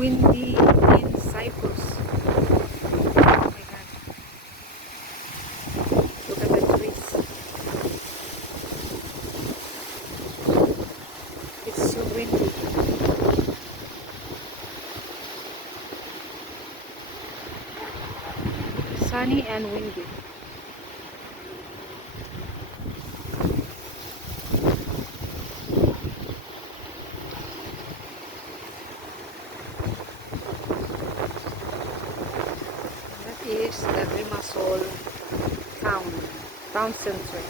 windy in Cyprus. Oh my god. Look at the trees. It's so windy. Sunny and windy. That is the Ĺimasol town center.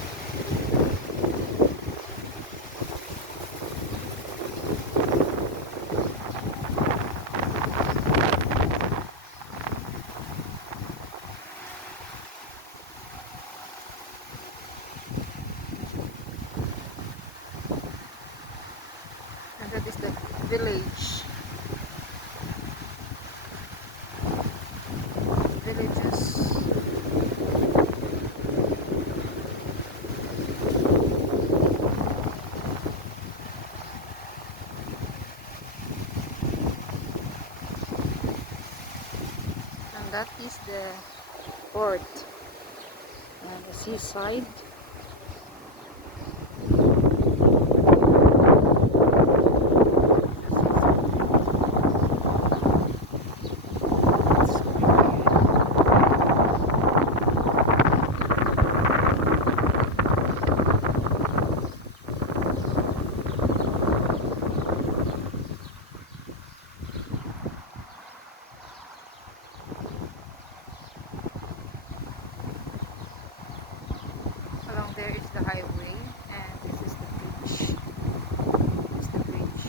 And that is the village. Villages. And that is the port and the seaside. Along there is the highway, and this is the beach. This is the bridge.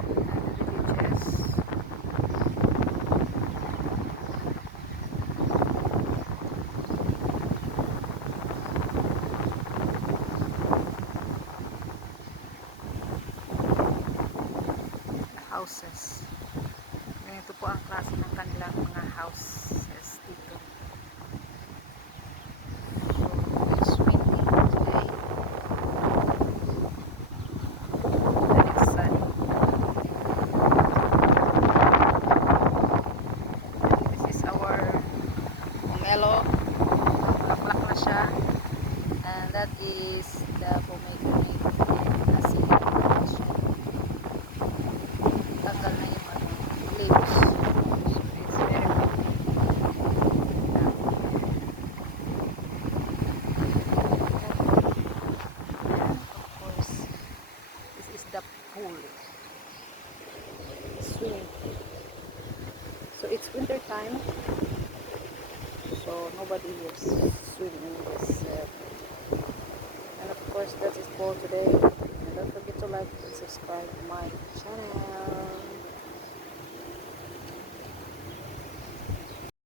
And the villages. Houses. Ganito po ang klase ng kanilang mga houses dito. So, it's windy today. And it's sunny. This is our pomelo. Bulaklak na siya. And that is the pomegranate and asin. Tagal na yung leaves. So it's very pretty. And of course, this is the pool. Swimming pool. So it's winter time. So nobody is swimming in this. And of course, that is for today. And don't forget to like and subscribe to my channel.